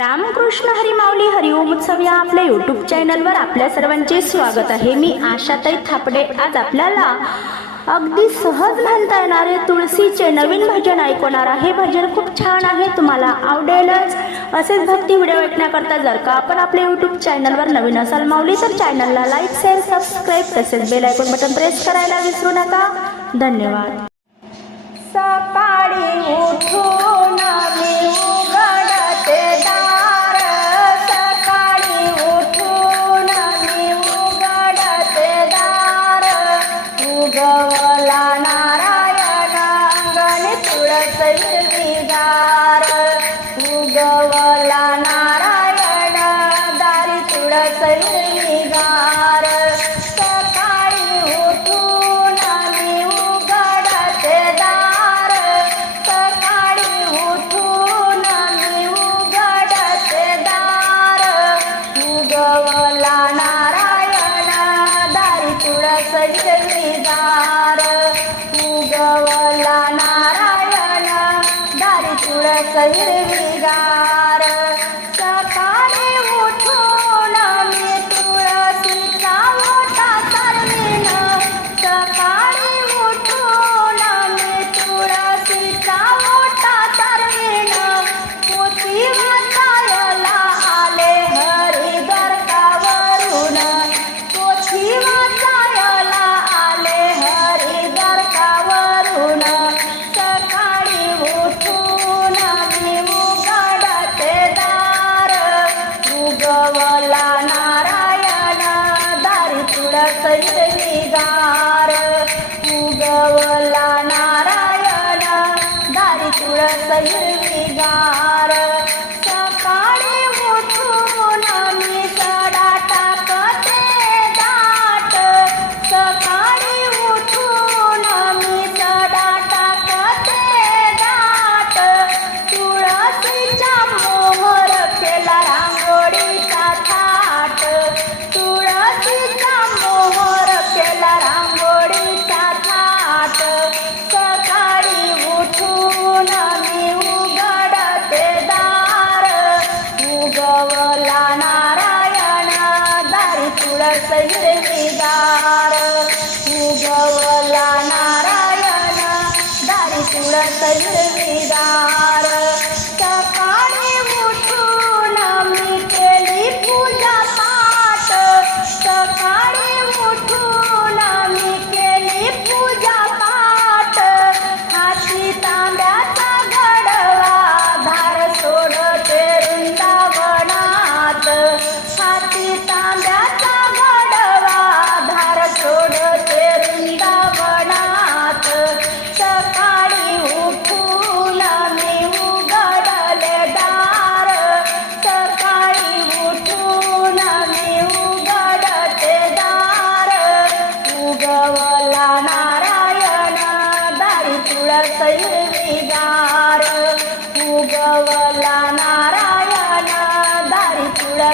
रामकृष्ण हरी माऊली हरिओम उत्सव या आपल्या यूट्यूब चॅनलवर आपल्या सर्वांचे स्वागत आहे. मी आशाताई थापडे. आज आपल्याला अगदी सहज म्हणता येणारे तुळशीचे नवीन भजन ऐकवणार आहे. भजन खूप छान आहे. तुम्हाला आवडेलच. असेच भक्ती व्हिडिओ ऐकण्याकरता जर का आपण आपल्या यूट्यूब चॅनलवर नवीन असाल माऊली तर चॅनलला लाईक शेअर सबस्क्राईब तसेच बेल ऐकून बटन प्रेस करायला विसरू नका. धन्यवाद. सकाळी तुळस उगवला नारायण दारी तुळस हिरवीगार सकाळी उठून मी उघडते दार. सकाळी उठून मी उघडते दार. उगवला नारायण दारी तुळस हिरवीगार उगवला नारायण दारी तुळस तुळस उगवला नारायण दारी तुळस हिरवीगार मावला नारायणा दारी तुळा